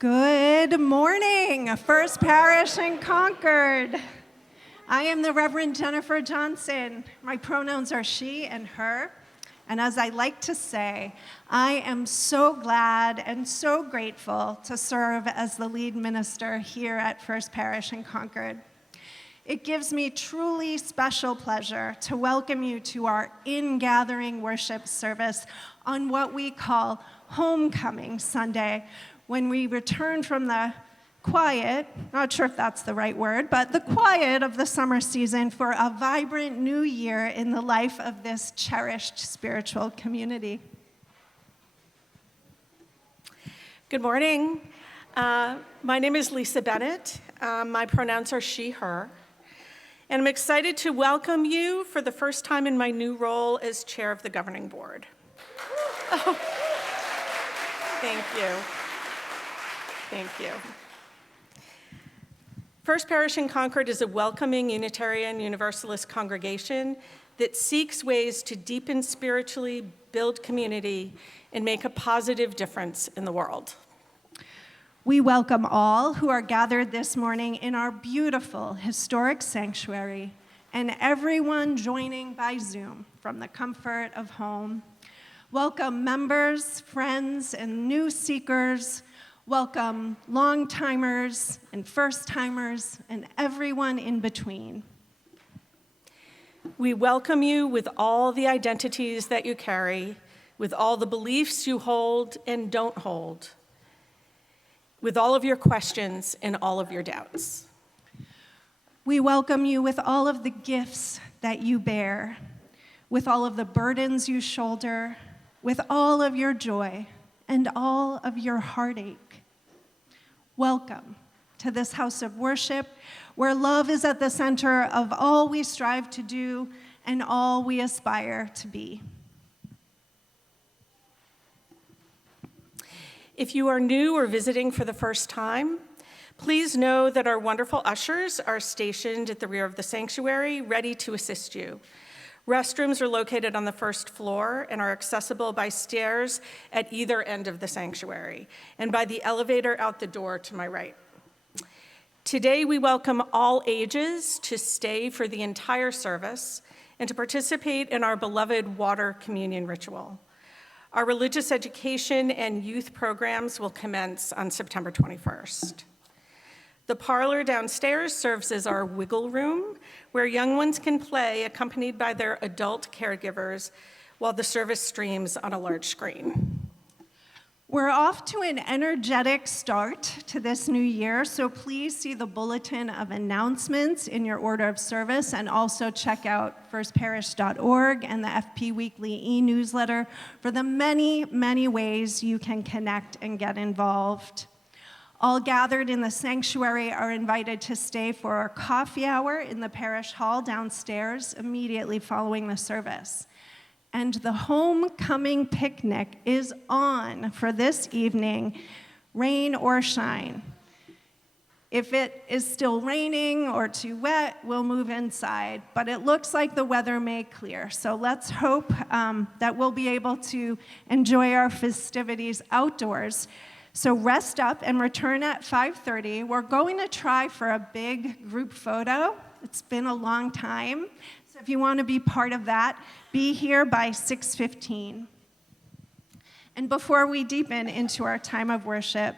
Good morning, First Parish in Concord. I am the Reverend Jennifer Johnson. My pronouns are she and her. And as I like to say, I am so glad and so grateful to serve as the lead minister here at First Parish in Concord. It gives me truly special pleasure to welcome you to our in-gathering worship service on what we call Homecoming Sunday, when we return from the quiet, not sure if that's the right word, but the quiet of the summer season for a vibrant new year in the life of this cherished spiritual community. Good morning. My name is Lisa Bennett. My pronouns are she, her. And I'm excited to welcome you for the first time in my new role as chair of the governing board. Oh. Thank you. Thank you. First Parish in Concord is a welcoming Unitarian Universalist congregation that seeks ways to deepen spiritually, build community, and make a positive difference in the world. We welcome all who are gathered this morning in our beautiful historic sanctuary and everyone joining by Zoom from the comfort of home. Welcome members, friends, and new seekers. Welcome long-timers and first-timers and everyone in between. We welcome you with all the identities that you carry, with all the beliefs you hold and don't hold, with all of your questions and all of your doubts. We welcome you with all of the gifts that you bear, with all of the burdens you shoulder, with all of your joy and all of your heartache. Welcome to this house of worship, where love is at the center of all we strive to do and all we aspire to be. If you are new or visiting for the first time, please know that our wonderful ushers are stationed at the rear of the sanctuary, ready to assist you. Restrooms are located on the first floor and are accessible by stairs at either end of the sanctuary and by the elevator out the door to my right. Today, we welcome all ages to stay for the entire service and to participate in our beloved water communion ritual. Our religious education and youth programs will commence on September 21st. The parlor downstairs serves as our wiggle room, where young ones can play accompanied by their adult caregivers while the service streams on a large screen. We're off to an energetic start to this new year, so please see the bulletin of announcements in your order of service, and also check out firstparish.org and the FP Weekly e-newsletter for the many, many ways you can connect and get involved. All gathered in the sanctuary are invited to stay for our coffee hour in the parish hall downstairs immediately following the service. And the homecoming picnic is on for this evening, rain or shine. If it is still raining or too wet, we'll move inside, but it looks like the weather may clear. So let's hope that we'll be able to enjoy our festivities outdoors. So rest up and return at 5:30. We're going to try for a big group photo. It's been a long time. So if you want to be part of that, be here by 6:15. And before we deepen into our time of worship,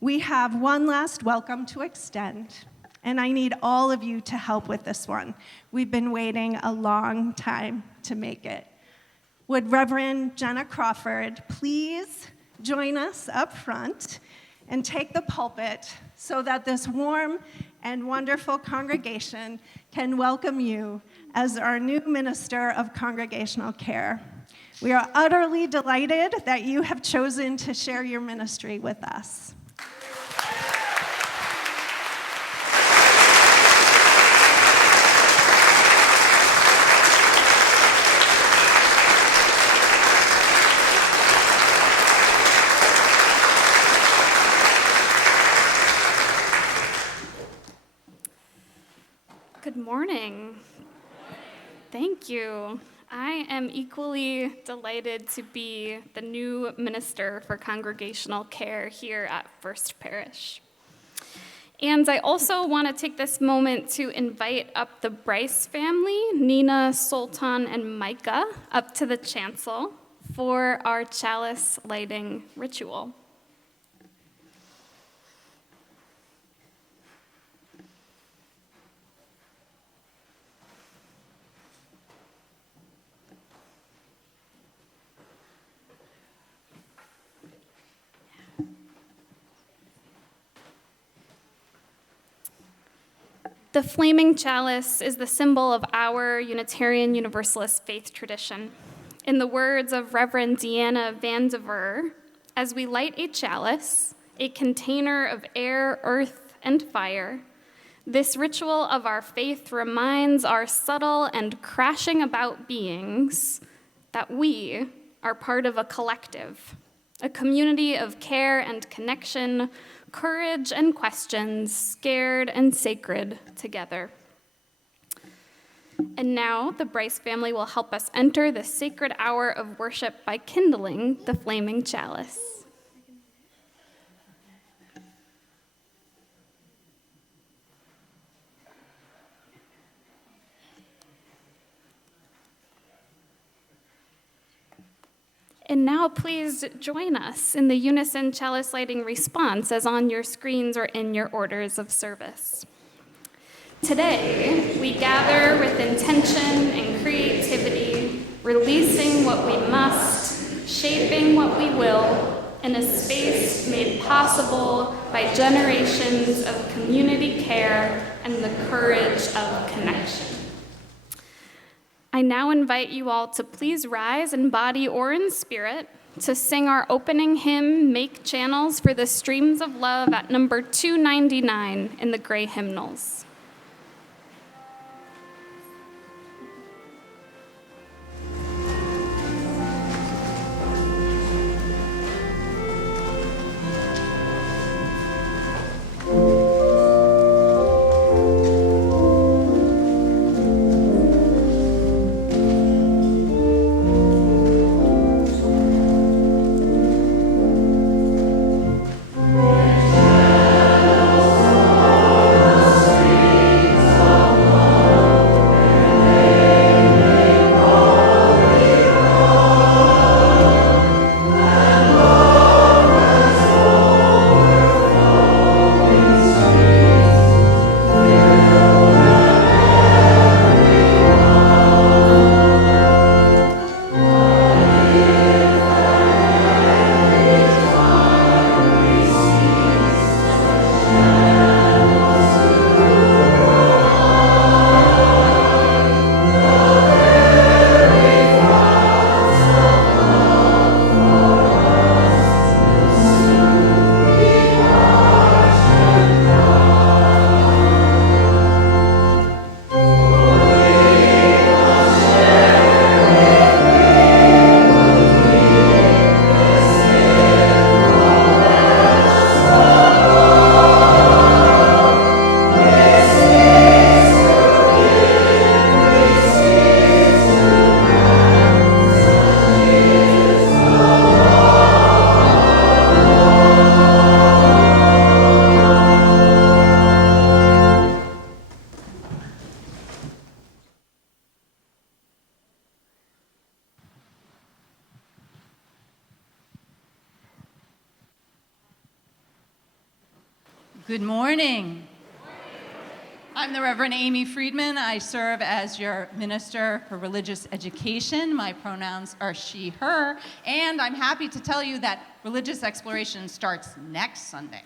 we have one last welcome to extend. And I need all of you to help with this one. We've been waiting a long time to make it. Would Reverend Jenna Crawford please join us up front and take the pulpit so that this warm and wonderful congregation can welcome you as our new minister of congregational care. We are utterly delighted that you have chosen to share your ministry with us. Good morning. Thank you. I am equally delighted to be the new minister for congregational care here at First Parish. And I also want to take this moment to invite up the Bryce family, Nina, Sultan, and Micah, up to the chancel for our chalice lighting ritual. The flaming chalice is the symbol of our Unitarian Universalist faith tradition. In the words of Reverend Deanna Van de Ver, as we light a chalice, a container of air, earth, and fire, this ritual of our faith reminds our subtle and crashing about beings that we are part of a collective, a community of care and connection, courage and questions, scared and sacred together. And now the Bryce family will help us enter the sacred hour of worship by kindling the flaming chalice. And now please join us in the unison chalice lighting response as on your screens or in your orders of service. Today, we gather with intention and creativity, releasing what we must, shaping what we will, in a space made possible by generations of community care and the courage of connection. I now invite you all to please rise in body or in spirit to sing our opening hymn, Make Channels for the Streams of Love, at number 299 in the gray hymnals. Good morning. I'm the Reverend Amy Friedman. I serve as your Minister for Religious Education. My pronouns are she, her, and I'm happy to tell you that religious exploration starts next Sunday.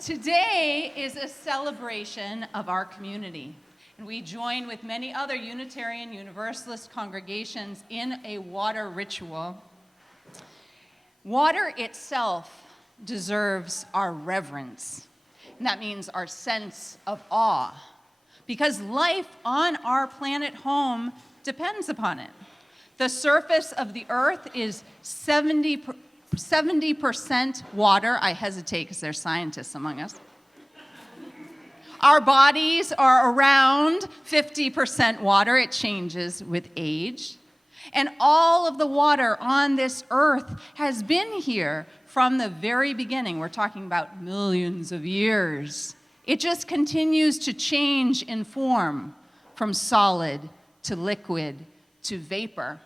Today is a celebration of our community, and we join with many other Unitarian Universalist congregations in a water ritual. Water itself deserves our reverence, and that means our sense of awe, because life on our planet home depends upon it. The surface of the earth is 70% water. I hesitate because there's scientists among us. Our bodies are around 50% water. It changes with age. And all of the water on this earth has been here from the very beginning. We're talking about millions of years. It just continues to change in form from solid to liquid to vapor.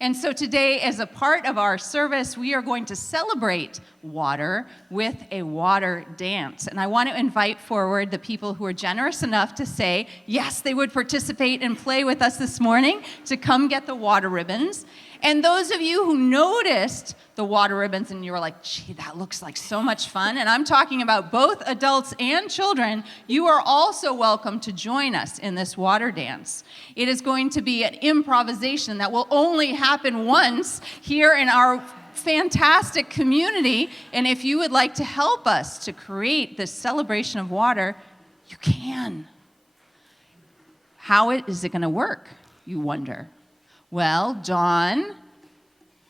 And so today, as a part of our service, we are going to celebrate water with a water dance. And I want to invite forward the people who are generous enough to say, yes, they would participate and play with us this morning, to come get the water ribbons. And those of you who noticed the water ribbons and you were like, gee, that looks like so much fun, and I'm talking about both adults and children, you are also welcome to join us in this water dance. It is going to be an improvisation that will only happen once here in our fantastic community, and if you would like to help us to create this celebration of water, you can. How is it going to work, you wonder? Well, Dawn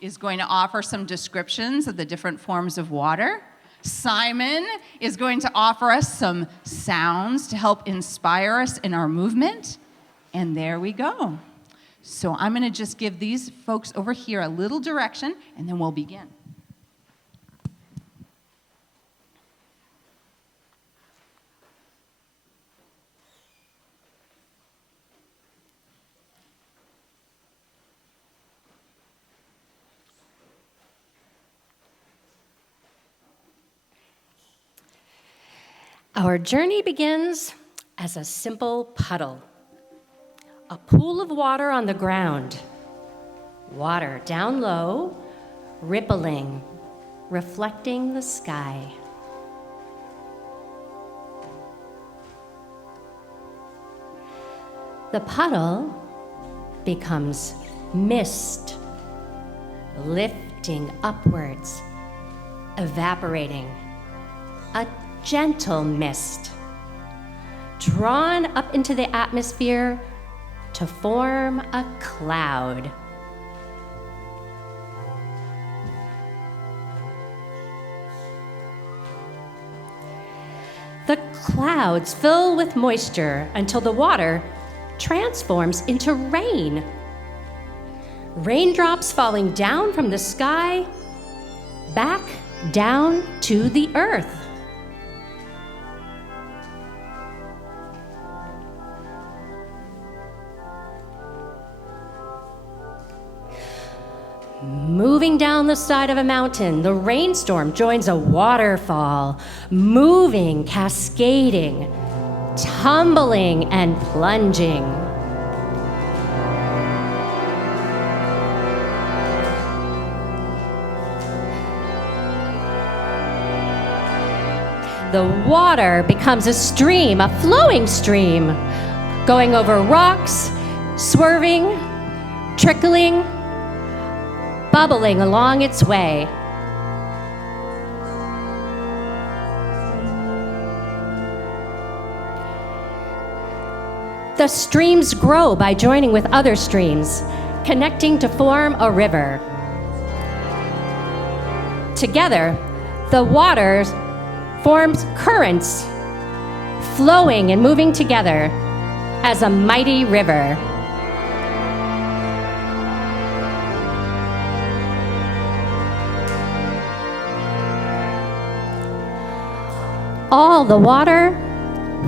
is going to offer some descriptions of the different forms of water. Simon is going to offer us some sounds to help inspire us in our movement. And there we go. So I'm going to just give these folks over here a little direction, and then we'll begin. Our journey begins as a simple puddle, a pool of water on the ground, water down low, rippling, reflecting the sky. The puddle becomes mist, lifting upwards, evaporating, a gentle mist, drawn up into the atmosphere to form a cloud. The clouds fill with moisture until the water transforms into rain. Raindrops falling down from the sky, back down to the earth. Moving down the side of a mountain, the rainstorm joins a waterfall, moving, cascading, tumbling, and plunging. The water becomes a stream, a flowing stream, going over rocks, swerving, trickling, bubbling along its way. The streams grow by joining with other streams, connecting to form a river. Together, the water forms currents, flowing and moving together as a mighty river. All the water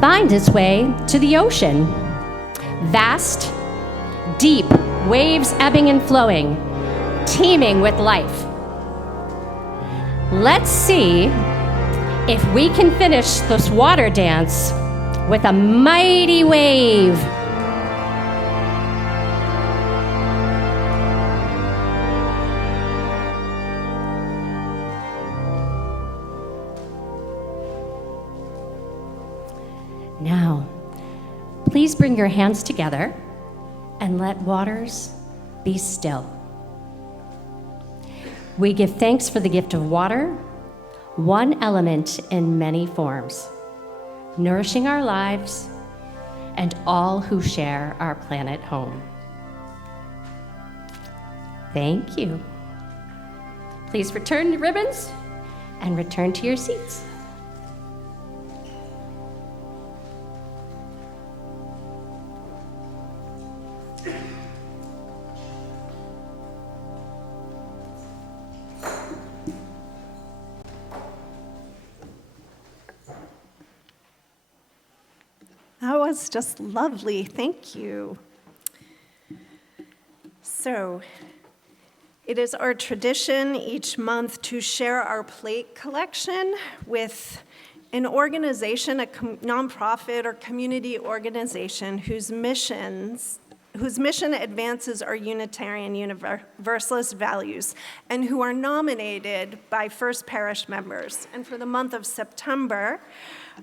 finds its way to the ocean. Vast, deep waves ebbing and flowing, teeming with life. Let's see if we can finish this water dance with a mighty wave. Now, please bring your hands together and let waters be still. We give thanks for the gift of water, one element in many forms, nourishing our lives and all who share our planet home. Thank you. Please return the ribbons and return to your seats. was just lovely. Thank you. So, it is our tradition each month to share our plate collection with an organization, a nonprofit or community organization whose mission advances our Unitarian Universalist values and who are nominated by First Parish members. And for the month of September,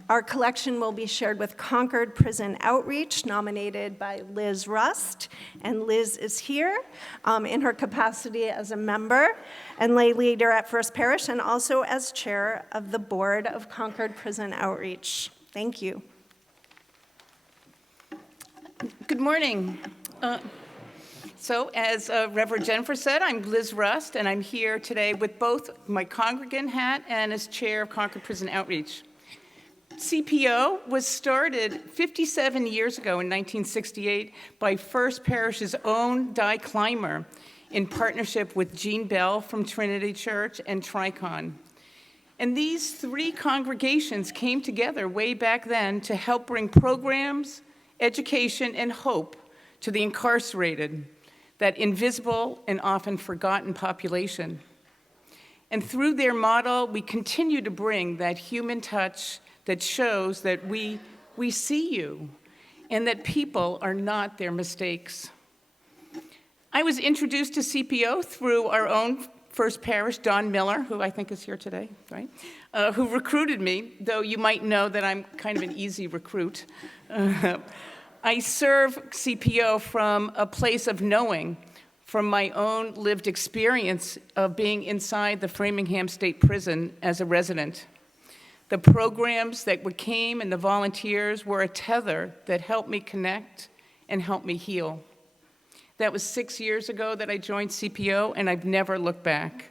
our collection will be shared with Concord Prison Outreach, nominated by Liz Rust. And Liz is here in her capacity as a member and lay leader at First Parish, and also as chair of the board of Concord Prison Outreach. Thank you. Good morning. So as Reverend Jennifer said, I'm Liz Rust, and I'm here today with both my congregant hat and as chair of Concord Prison Outreach. CPO was started 57 years ago in 1968 by First Parish's own Di Clymer in partnership with Jean Bell from Trinity Church and Tricon. And these three congregations came together way back then to help bring programs, education, and hope to the incarcerated, that invisible and often forgotten population. And through their model, we continue to bring that human touch that shows that we see you and that people are not their mistakes. I was introduced to CPO through our own First Parish, Don Miller, who I think is here today, right? Who recruited me, though you might know that I'm kind of an easy recruit. I serve CPO from a place of knowing, from my own lived experience of being inside the Framingham State Prison as a resident. The programs that came and the volunteers were a tether that helped me connect and helped me heal. That was 6 years ago that I joined CPO, and I've never looked back.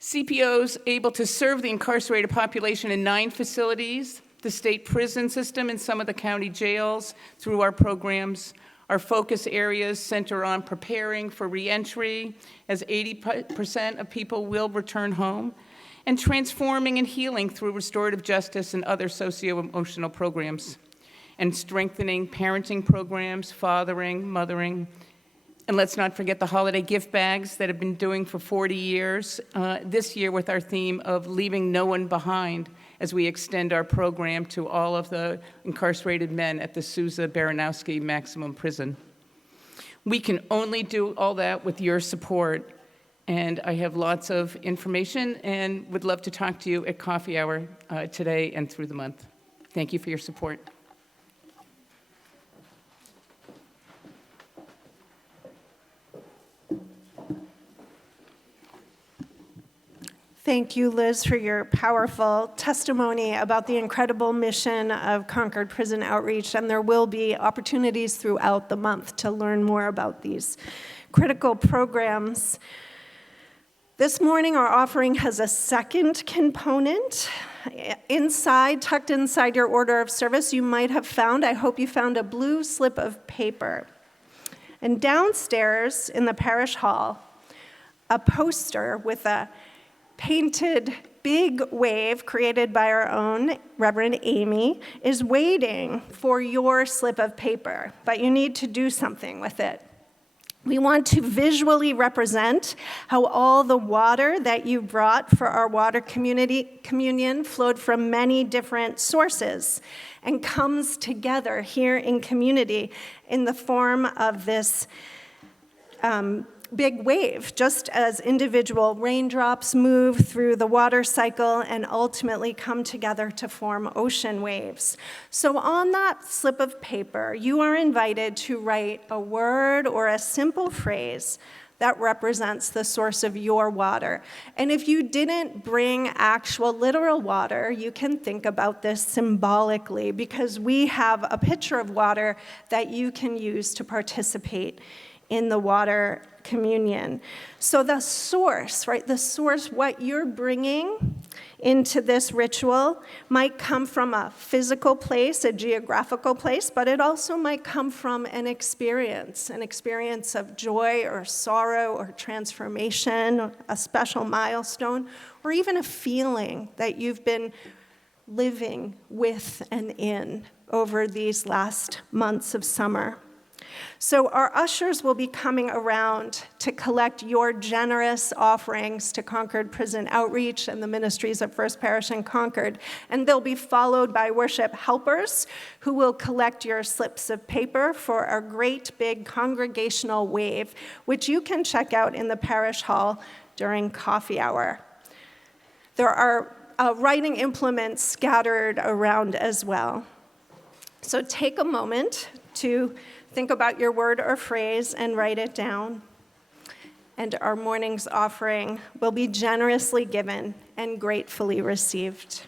CPO's able to serve the incarcerated population in 9 facilities, the state prison system and some of the county jails through our programs. Our focus areas center on preparing for reentry, as 80% of people will return home, and transforming and healing through restorative justice and other socio-emotional programs, and strengthening parenting programs, fathering, mothering. And let's not forget the holiday gift bags that have been doing for 40 years, this year with our theme of leaving no one behind, as we extend our program to all of the incarcerated men at the Sousa Baranowski Maximum Prison. We can only do all that with your support, and I have lots of information and would love to talk to you at coffee hour today and through the month. Thank you for your support. Thank you, Liz, for your powerful testimony about the incredible mission of Concord Prison Outreach, and there will be opportunities throughout the month to learn more about these critical programs. This morning, our offering has a second component. Tucked inside your order of service, you might have found, I hope you found, a blue slip of paper. And downstairs in the parish hall, a poster with a painted big wave created by our own Reverend Amy is waiting for your slip of paper, but you need to do something with it. We want to visually represent how all the water that you brought for our water communion flowed from many different sources and comes together here in community in the form of this big wave, just as individual raindrops move through the water cycle and ultimately come together to form ocean waves. So on that slip of paper, you are invited to write a word or a simple phrase that represents the source of your water. And if you didn't bring actual literal water, you can think about this symbolically, because we have a pitcher of water that you can use to participate in the water communion. So the source, right, what you're bringing into this ritual might come from a physical place, a geographical place, but it also might come from an experience of joy or sorrow or transformation, a special milestone, or even a feeling that you've been living with and in over these last months of summer. So our ushers will be coming around to collect your generous offerings to Concord Prison Outreach and the ministries of First Parish in Concord. And they'll be followed by worship helpers who will collect your slips of paper for our great big congregational wave, which you can check out in the parish hall during coffee hour. There are writing implements scattered around as well. So take a moment to think about your word or phrase and write it down. And our morning's offering will be generously given and gratefully received.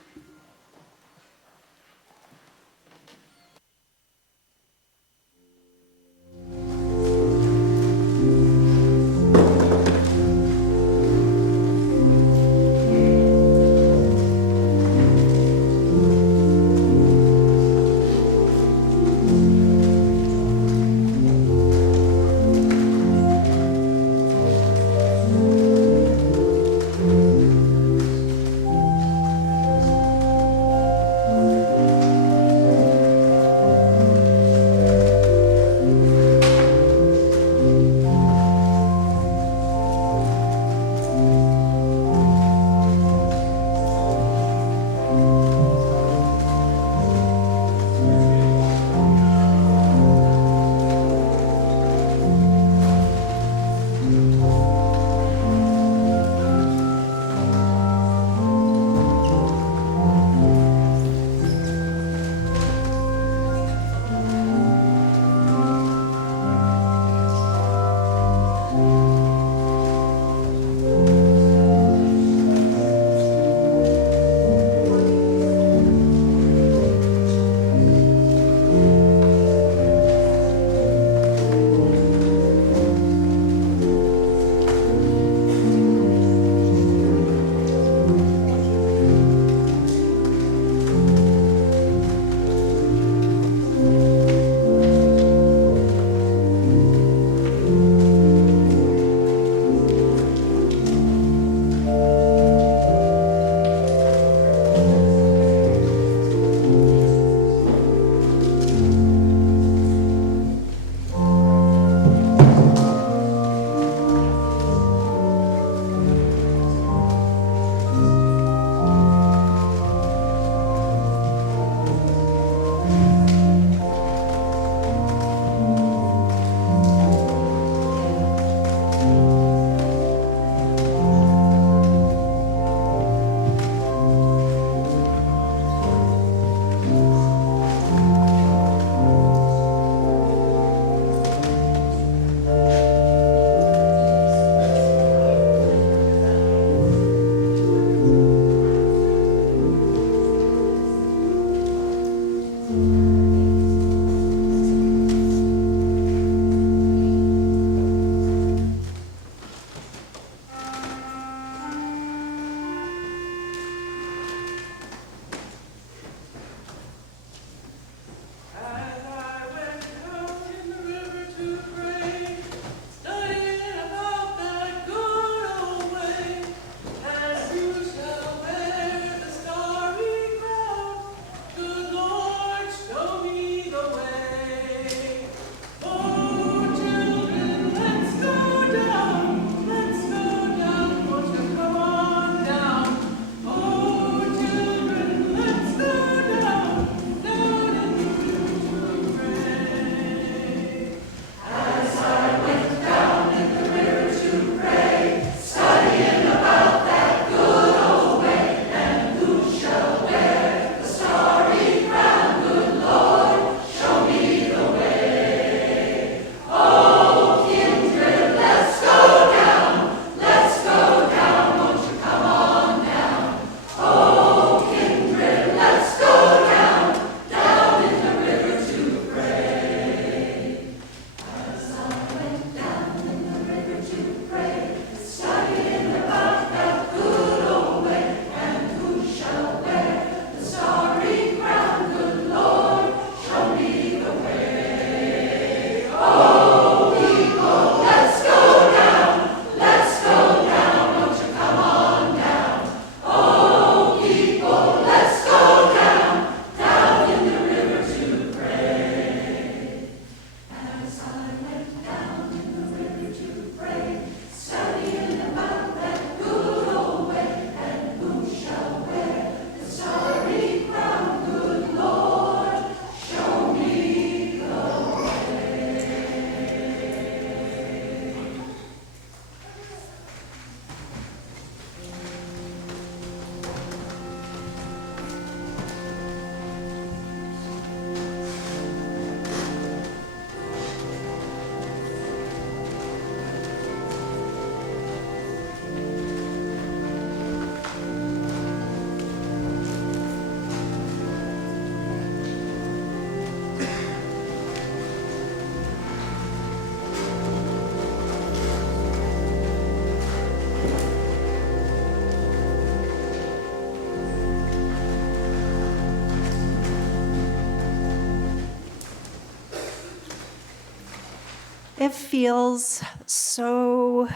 It feels so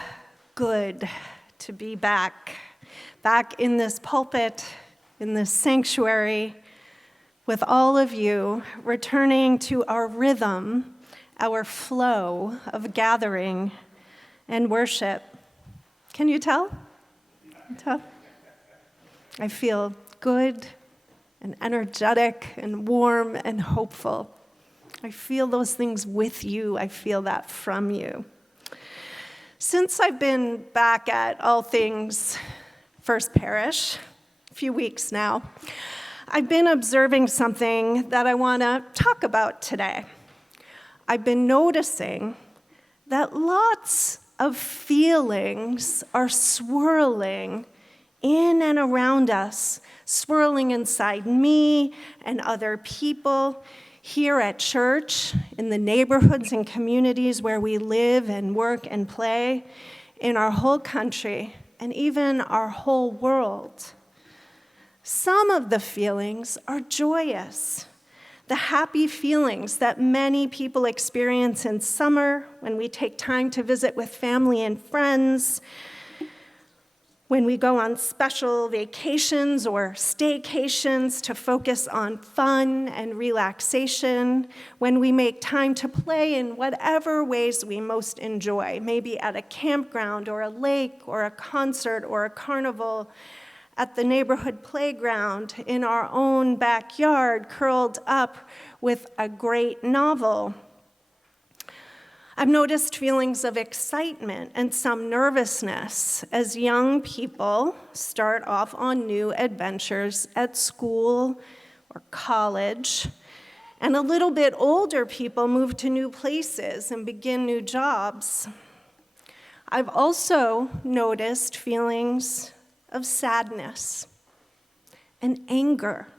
good to be back in this pulpit, in this sanctuary, with all of you, returning to our rhythm, our flow of gathering and worship. Can you tell? I feel good and energetic and warm and hopeful. I feel those things with you. I feel that from you. Since I've been back at all things First Parish, a few weeks now, I've been observing something that I want to talk about today. I've been noticing that lots of feelings are swirling in and around us, swirling inside me and other people, here at church, in the neighborhoods and communities where we live and work and play, in our whole country, and even our whole world. Some of the feelings are joyous, the happy feelings that many people experience in summer when we take time to visit with family and friends, when we go on special vacations or staycations to focus on fun and relaxation, when we make time to play in whatever ways we most enjoy, maybe at a campground or a lake or a concert or a carnival, at the neighborhood playground, in our own backyard, curled up with a great novel. I've noticed feelings of excitement and some nervousness as young people start off on new adventures at school or college, and a little bit older people move to new places and begin new jobs. I've also noticed feelings of sadness and anger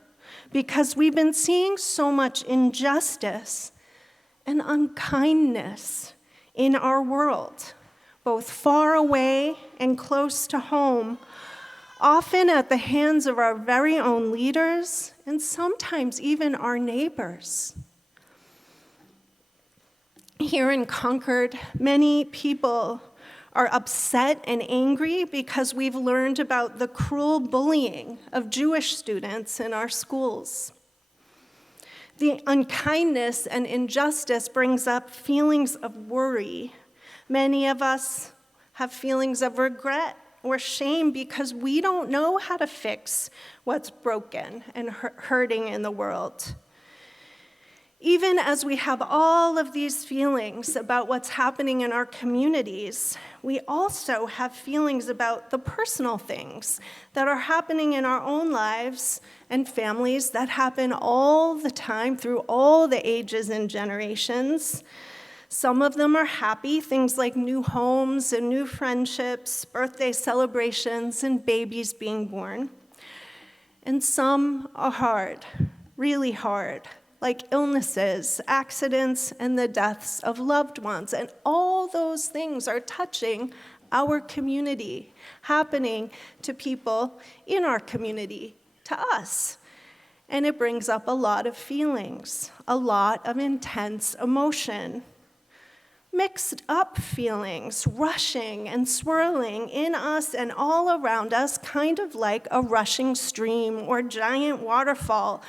because we've been seeing so much injustice and unkindness in our world, both far away and close to home, often at the hands of our very own leaders and sometimes even our neighbors. Here in Concord, many people are upset and angry because we've learned about the cruel bullying of Jewish students in our schools. The unkindness and injustice brings up feelings of worry. Many of us have feelings of regret or shame because we don't know how to fix what's broken and hurting in the world. Even as we have all of these feelings about what's happening in our communities, we also have feelings about the personal things that are happening in our own lives and families that happen all the time through all the ages and generations. Some of them are happy, things like new homes and new friendships, birthday celebrations, and babies being born. And some are hard, really hard, like illnesses, accidents, and the deaths of loved ones. And all those things are touching our community, happening to people in our community, to us. And it brings up a lot of feelings, a lot of intense emotion, mixed up feelings, rushing and swirling in us and all around us, kind of like a rushing stream or giant waterfall,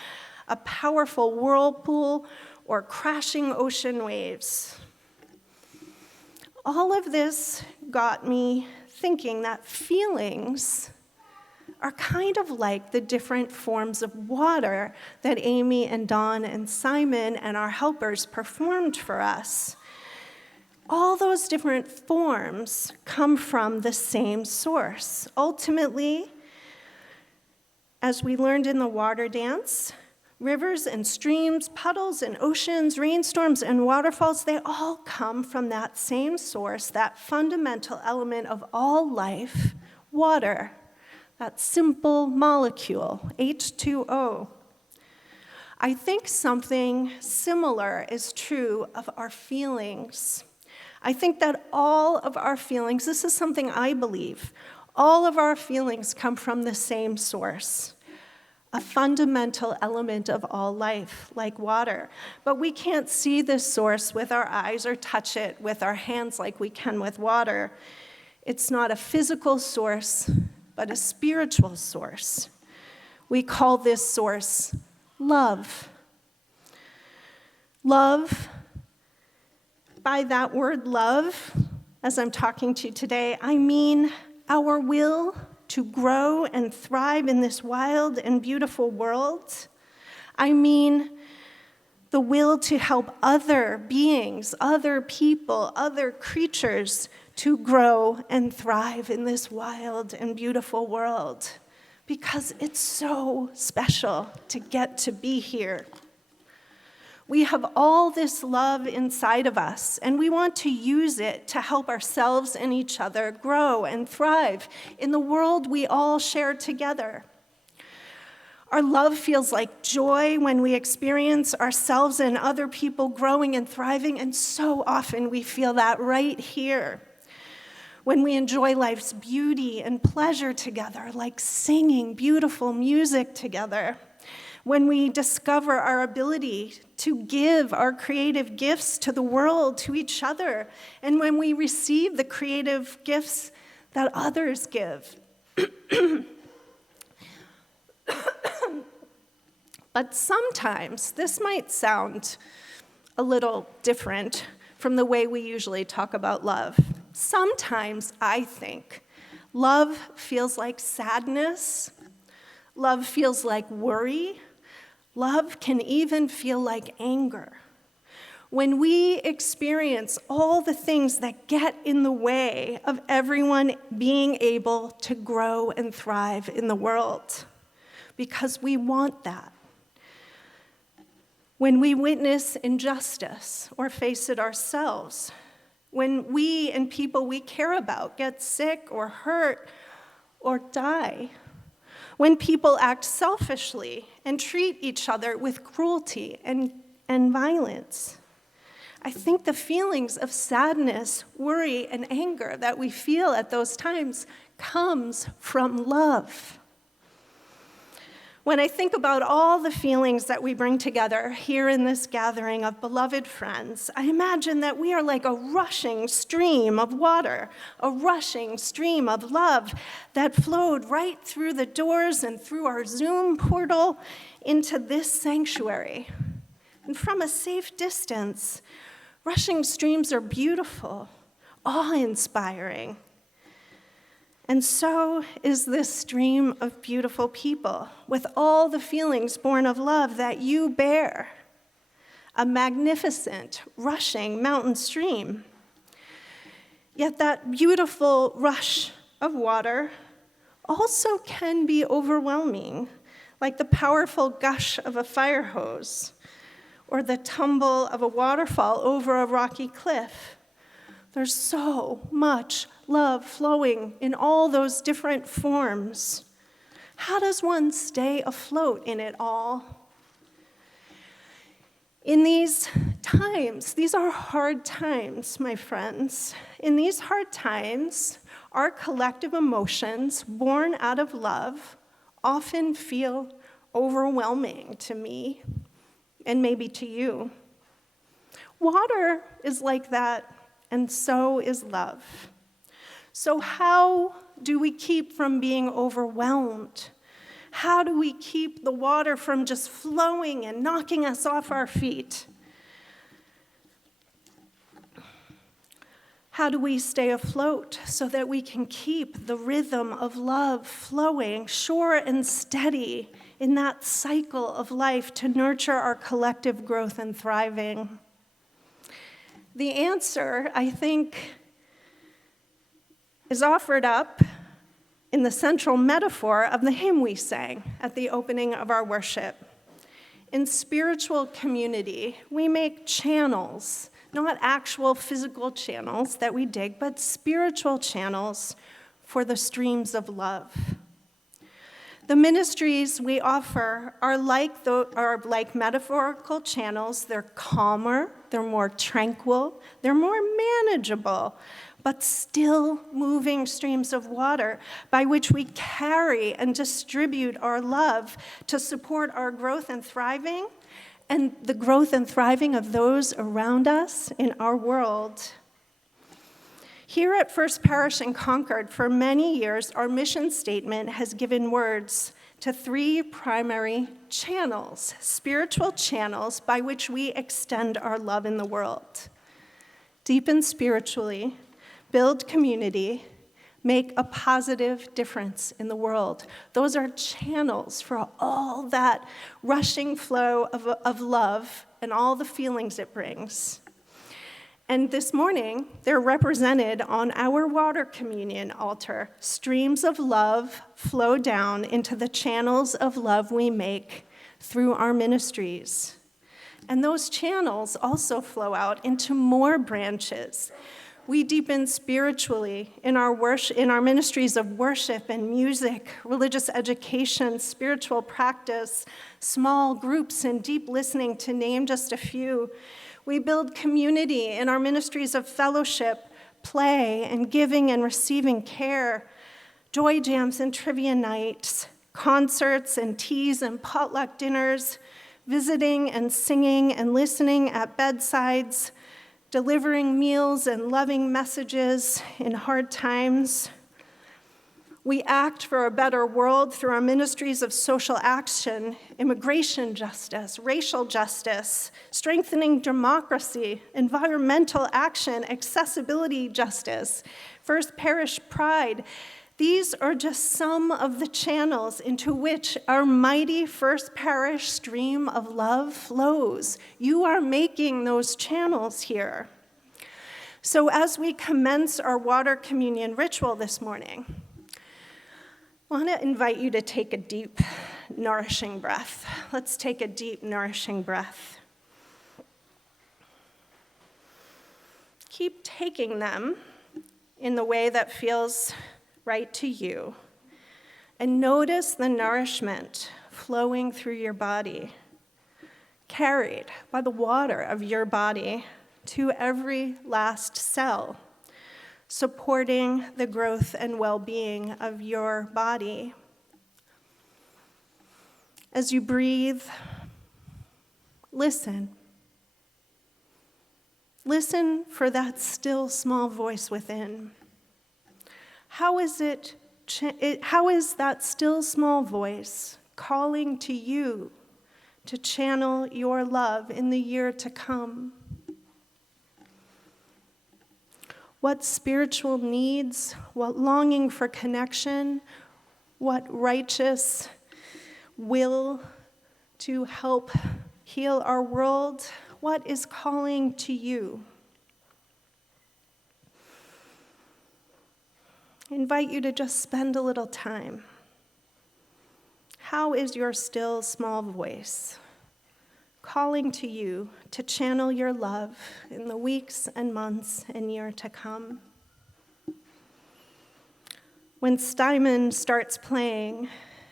a powerful whirlpool, or crashing ocean waves. All of this got me thinking that feelings are kind of like the different forms of water that Amy and Dawn and Simon and our helpers performed for us. All those different forms come from the same source. Ultimately, as we learned in the water dance, rivers and streams, puddles and oceans, rainstorms and waterfalls, they all come from that same source, that fundamental element of all life, water, that simple molecule, H2O. I think something similar is true of our feelings. I think that all of our feelings, this is something I believe, all of our feelings come from the same source. a fundamental element of all life, like water. But we can't see this source with our eyes or touch it with our hands like we can with water. It's not a physical source, but a spiritual source. We call this source love. Love, by that word love, as I'm talking to you today, I mean our will to grow and thrive in this wild and beautiful world. I mean the will to help other beings, other people, other creatures to grow and thrive in this wild and beautiful world, because it's so special to get to be here. We have all this love inside of us, and we want to use it to help ourselves and each other grow and thrive in the world we all share together. Our love feels like joy when we experience ourselves and other people growing and thriving, and so often we feel that right here. When we enjoy life's beauty and pleasure together, like singing beautiful music together. When we discover our ability to give our creative gifts to the world, to each other, and when we receive the creative gifts that others give. But sometimes, this might sound a little different from the way we usually talk about love. Sometimes I think love feels like sadness, love feels like worry, love can even feel like anger. When we experience all the things that get in the way of everyone being able to grow and thrive in the world, because we want that. When we witness injustice or face it ourselves, when we and people we care about get sick or hurt or die, when people act selfishly and treat each other with cruelty and violence. I think the feelings of sadness, worry, and anger that we feel at those times comes from love. When I think about all the feelings that we bring together here in this gathering of beloved friends, I imagine that we are like a rushing stream of water, a rushing stream of love that flowed right through the doors and through our Zoom portal into this sanctuary. And from a safe distance, rushing streams are beautiful, awe-inspiring. And so is this stream of beautiful people, with all the feelings born of love that you bear. A magnificent, rushing mountain stream. Yet that beautiful rush of water also can be overwhelming, like the powerful gush of a fire hose, or the tumble of a waterfall over a rocky cliff. There's so much love flowing in all those different forms. How does one stay afloat in it all? In these times, these are hard times, my friends. In these hard times, our collective emotions, born out of love, often feel overwhelming to me, and maybe to you. Water is like that, and so is love. So how do we keep from being overwhelmed? How do we keep the water from just flowing and knocking us off our feet? How do we stay afloat so that we can keep the rhythm of love flowing sure and steady in that cycle of life to nurture our collective growth and thriving? The answer, I think, is offered up in the central metaphor of the hymn we sang at the opening of our worship. In spiritual community, we make channels, not actual physical channels that we dig, but spiritual channels for the streams of love. The ministries we offer are like metaphorical channels. They're calmer, they're more tranquil, they're more manageable, but still moving streams of water by which we carry and distribute our love to support our growth and thriving, and the growth and thriving of those around us in our world. Here at First Parish in Concord, for many years, our mission statement has given words to 3 primary channels, spiritual channels by which we extend our love in the world. Deepen spiritually, build community, make a positive difference in the world. Those are channels for all that rushing flow of love and all the feelings it brings. And this morning, they're represented on our water communion altar. Streams of love flow down into the channels of love we make through our ministries. And those channels also flow out into more branches. We deepen spiritually in our ministries of worship and music, religious education, spiritual practice, small groups, and deep listening, to name just a few. We build community in our ministries of fellowship, play, and giving and receiving care, joy jams and trivia nights, concerts and teas and potluck dinners, visiting and singing and listening at bedsides, delivering meals and loving messages in hard times. We act for a better world through our ministries of social action, immigration justice, racial justice, strengthening democracy, environmental action, accessibility justice, First Parish Pride. These are just some of the channels into which our mighty First Parish stream of love flows. You are making those channels here. So as we commence our water communion ritual this morning, I want to invite you to take a deep, nourishing breath. Let's take a deep, nourishing breath. Keep taking them in the way that feels right to you, and notice the nourishment flowing through your body, carried by the water of your body to every last cell, supporting the growth and well-being of your body. As you breathe, listen. Listen for that still small voice within. How is that still small voice calling to you to channel your love in the year to come? What spiritual needs, what longing for connection, what righteous will to help heal our world, what is calling to you? I invite you to just spend a little time. How is your still small voice calling to you to channel your love in the weeks and months and year to come? When Steinman starts playing,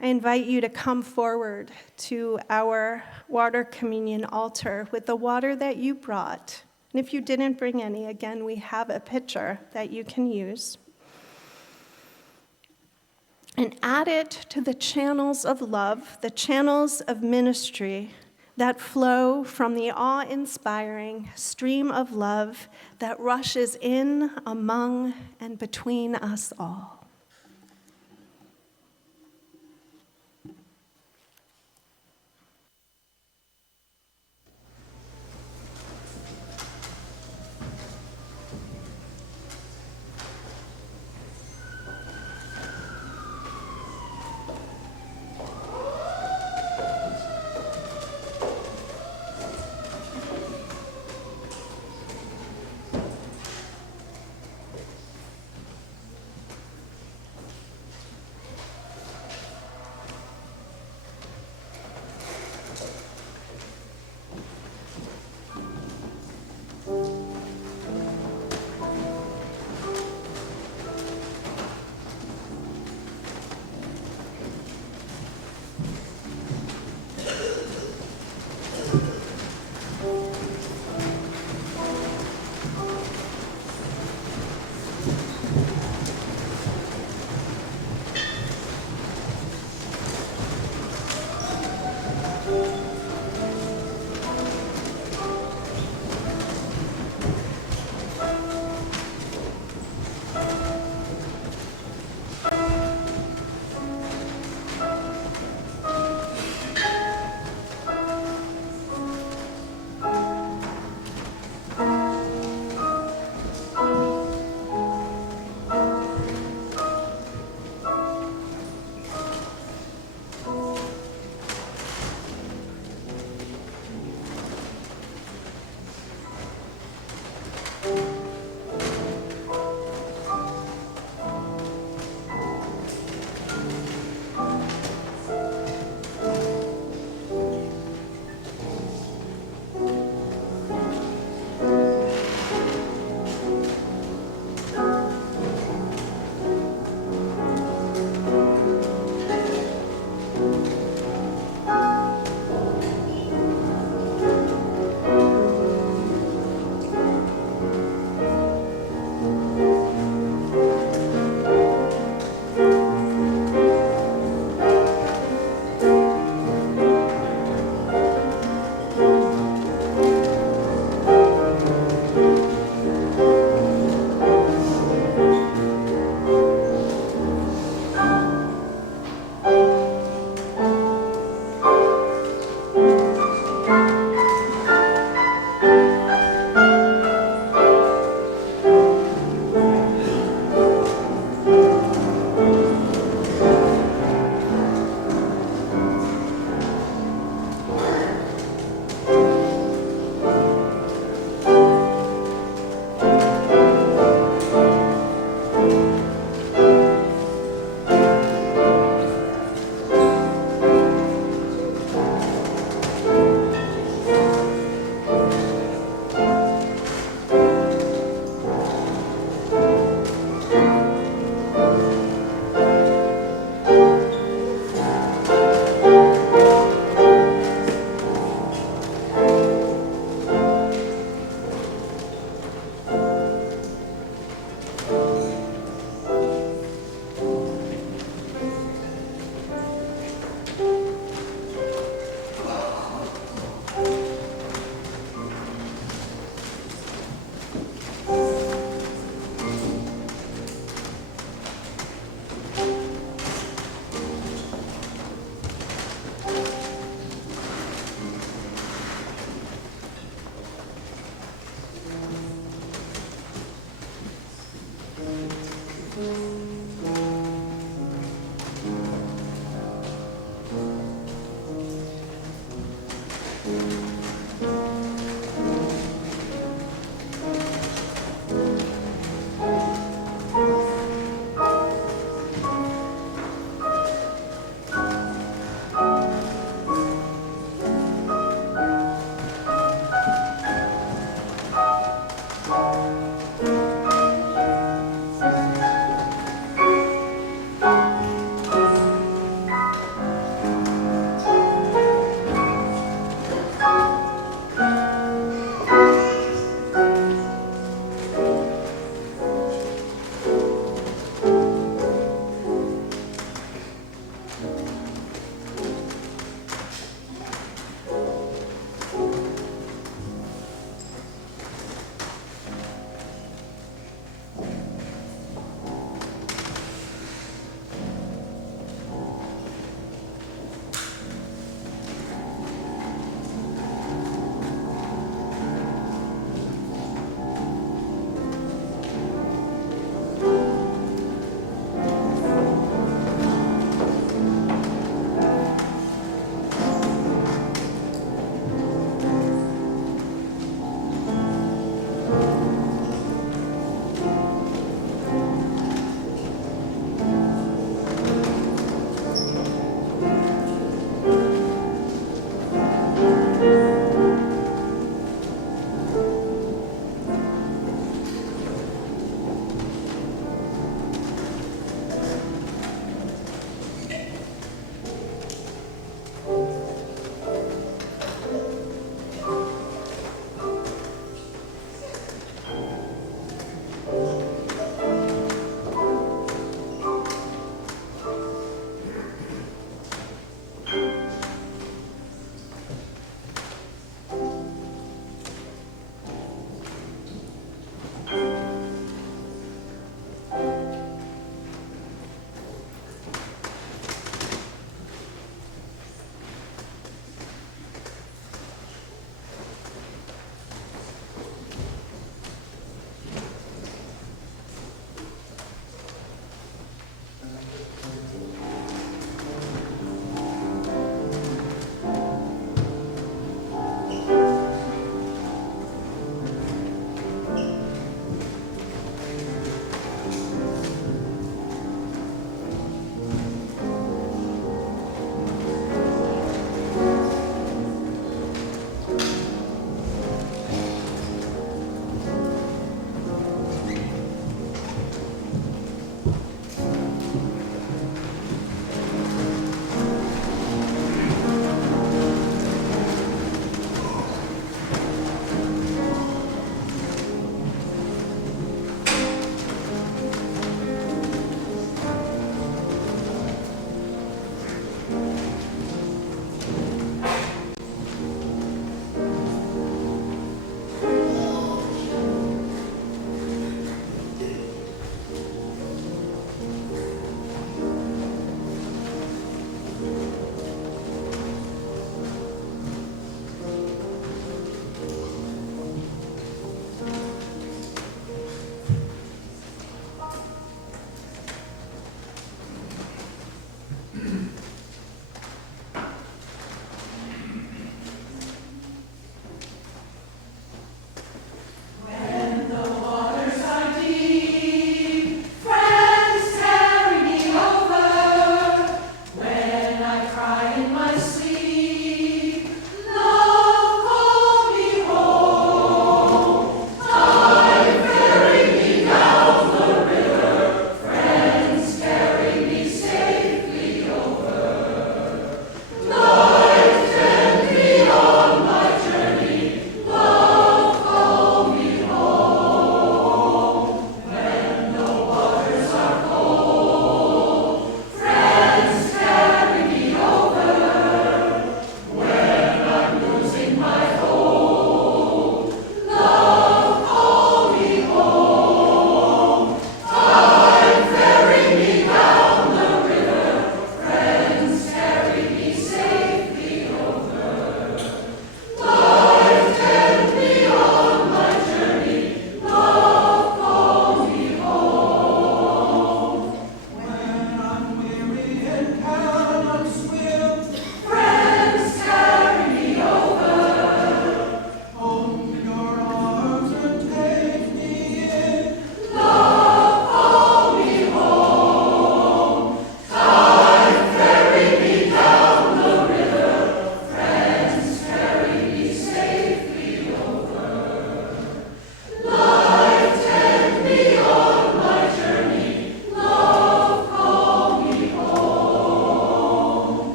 I invite you to come forward to our water communion altar with the water that you brought. And if you didn't bring any, again, we have a pitcher that you can use. And add it to the channels of love, the channels of ministry that flow from the awe-inspiring stream of love that rushes in, among, and between us all.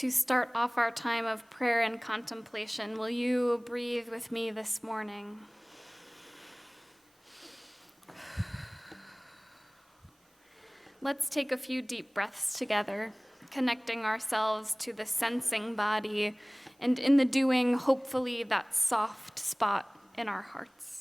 to start off our time of prayer and contemplation, will you breathe with me this morning? Let's take a few deep breaths together, connecting ourselves to the sensing body, and in the doing, hopefully, that soft spot in our hearts.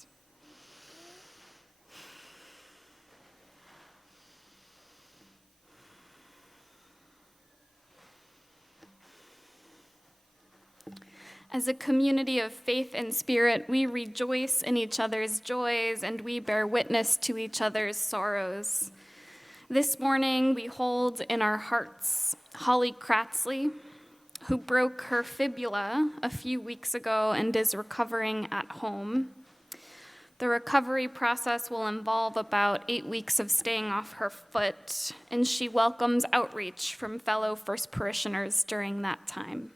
As a community of faith and spirit, we rejoice in each other's joys and we bear witness to each other's sorrows. This morning, we hold in our hearts Holly Kratzley, who broke her fibula a few weeks ago and is recovering at home. The recovery process will involve about 8 weeks of staying off her foot, and she welcomes outreach from fellow First Parishioners during that time.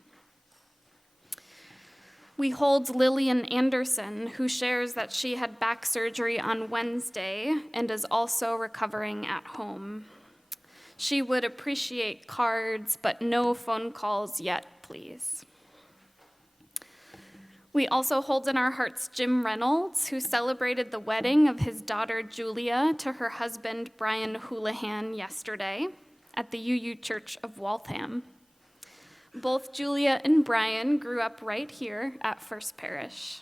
We hold Lillian Anderson, who shares that she had back surgery on Wednesday and is also recovering at home. She would appreciate cards, but no phone calls yet, please. We also hold in our hearts Jim Reynolds, who celebrated the wedding of his daughter Julia to her husband Brian Houlihan yesterday at the UU Church of Waltham. Both Julia and Brian grew up right here at First Parish.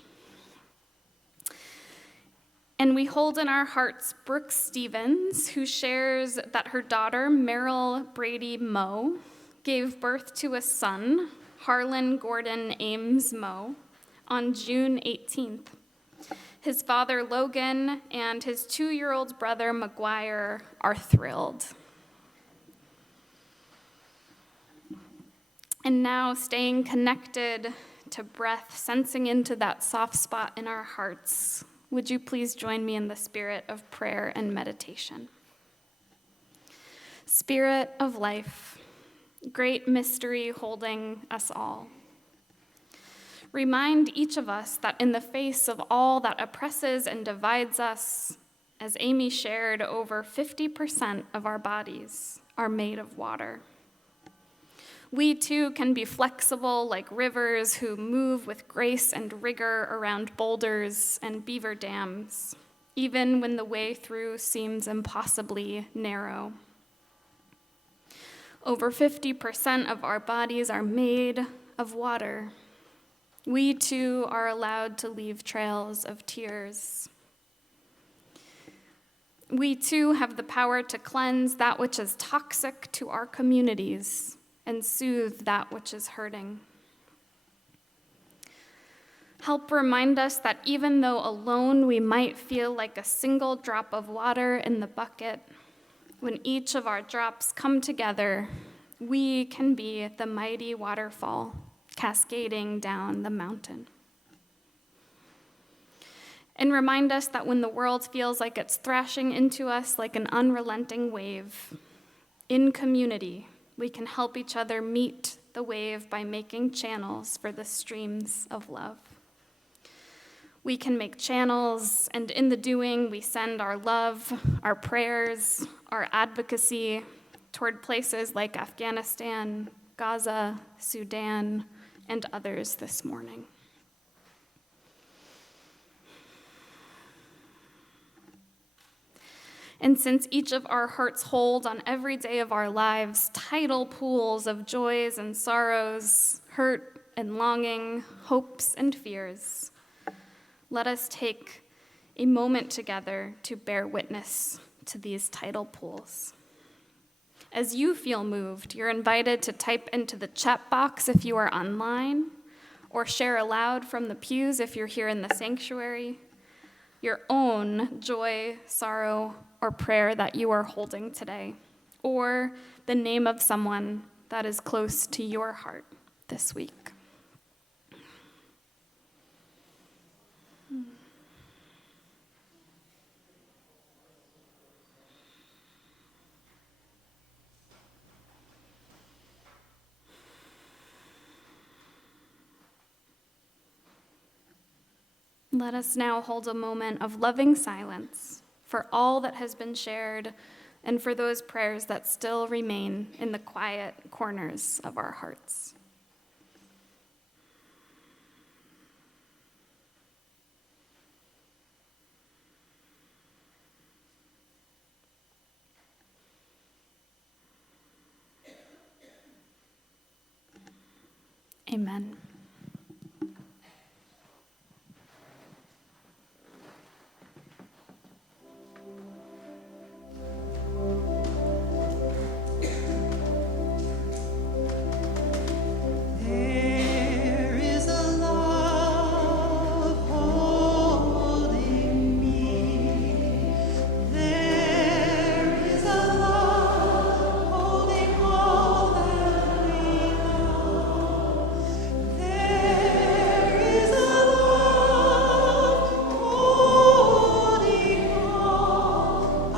And we hold in our hearts Brooke Stevens, who shares that her daughter, Meryl Brady Moe, gave birth to a son, Harlan Gordon Ames Moe, on June 18th. His father, Logan, and his 2-year-old brother, McGuire, are thrilled. And now, staying connected to breath, sensing into that soft spot in our hearts, would you please join me in the spirit of prayer and meditation? Spirit of life, great mystery holding us all. Remind each of us that in the face of all that oppresses and divides us, as Amy shared, over 50% of our bodies are made of water. We too can be flexible like rivers who move with grace and rigor around boulders and beaver dams, even when the way through seems impossibly narrow. Over 50% of our bodies are made of water. We too are allowed to leave trails of tears. We too have the power to cleanse that which is toxic to our communities and soothe that which is hurting. Help remind us that even though alone we might feel like a single drop of water in the bucket, when each of our drops come together, we can be the mighty waterfall cascading down the mountain. And remind us that when the world feels like it's thrashing into us like an unrelenting wave, in community, we can help each other meet the wave by making channels for the streams of love. We can make channels, and in the doing, we send our love, our prayers, our advocacy toward places like Afghanistan, Gaza, Sudan, and others this morning. And since each of our hearts hold on every day of our lives tidal pools of joys and sorrows, hurt and longing, hopes and fears, let us take a moment together to bear witness to these tidal pools. As you feel moved, you're invited to type into the chat box if you are online, or share aloud from the pews if you're here in the sanctuary, your own joy, sorrow, or prayer that you are holding today, or the name of someone that is close to your heart this week. Let us now hold a moment of loving silence for all that has been shared and for those prayers that still remain in the quiet corners of our hearts. Amen. There is a love holding me. There is a love holding all that we know. There is a love holding all. I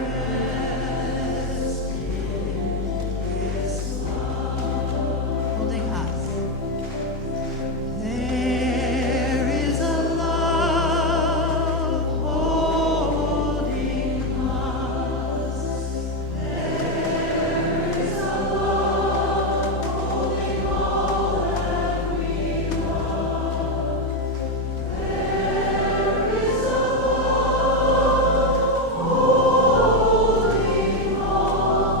rest in this love holding us. There is a love holding us. There is a love holding all that we love. There is a love holding all.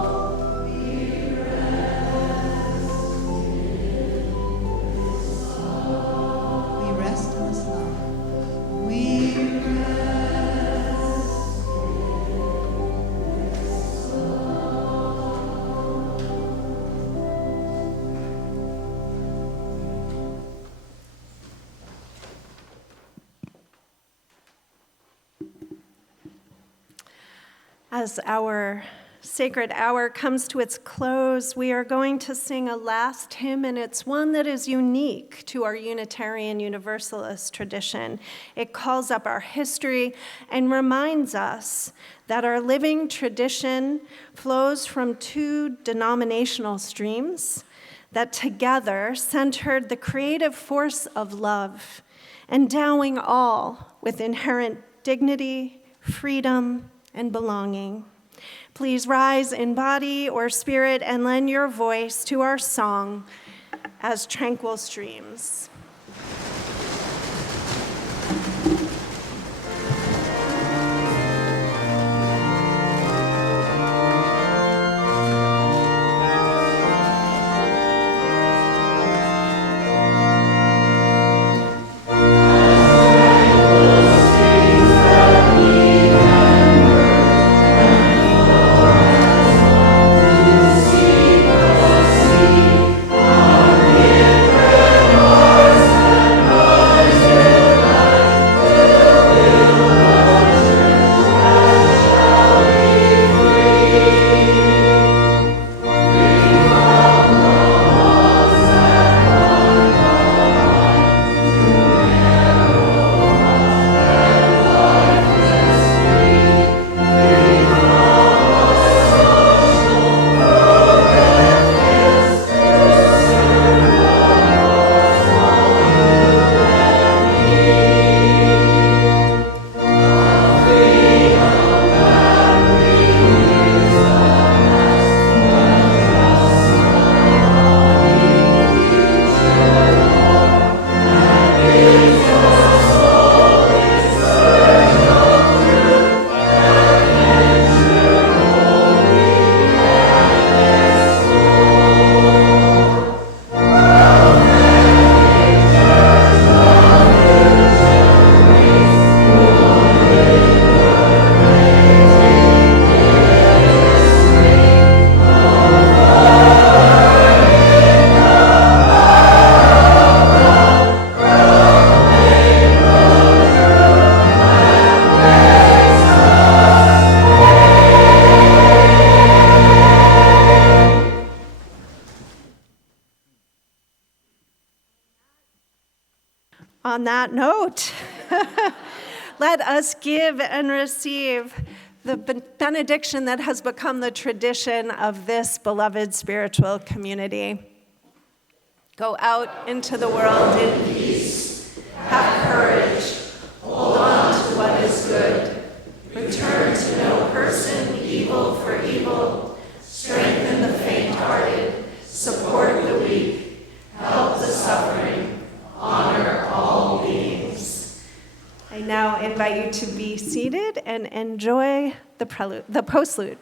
We rest in this love. We rest. As our sacred hour comes to its close, we are going to sing a last hymn, and it's one that is unique to our Unitarian Universalist tradition. It calls up our history and reminds us that our living tradition flows from two denominational streams that together centered the creative force of love, endowing all with inherent dignity, freedom, and belonging. Please rise in body or spirit and lend your voice to our song as tranquil streams. On that note, let us give and receive the benediction that has become the tradition of this beloved spiritual community. Go out into the world in peace. Have courage. Hold on to what is good. Return to no person evil for evil. Strengthen the faint-hearted. Support the weak. Help the suffering. Honor all beings. I now invite you to be seated and enjoy the postlude.